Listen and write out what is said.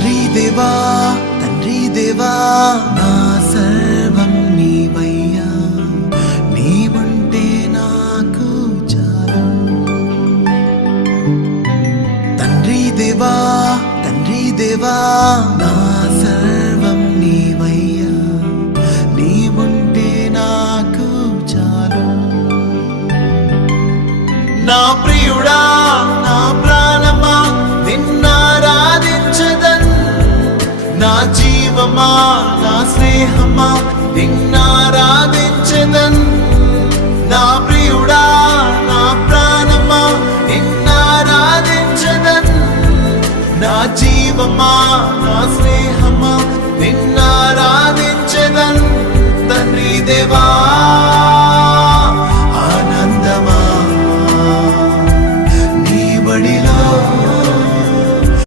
తండ్రి దేవా నా సర్వం నీవయ్యా, నీవుంటే నాకు చాలు. తండ్రి దేవా నా సర్వం నీవయ్యా, నీవుంటే నాకు చాలు. నా ప్రియుడా నా ప్రాణమా నిన్నారాధించదన్, నా జీవమా నా స్నేహమా నిన్నారాధించదన్. నా ప్రియుడా నా ప్రాణమా నిన్నారాధించదన్, నా జీవమా నా స్నేహమా నిన్నారాధించదన్. తండ్రి దేవా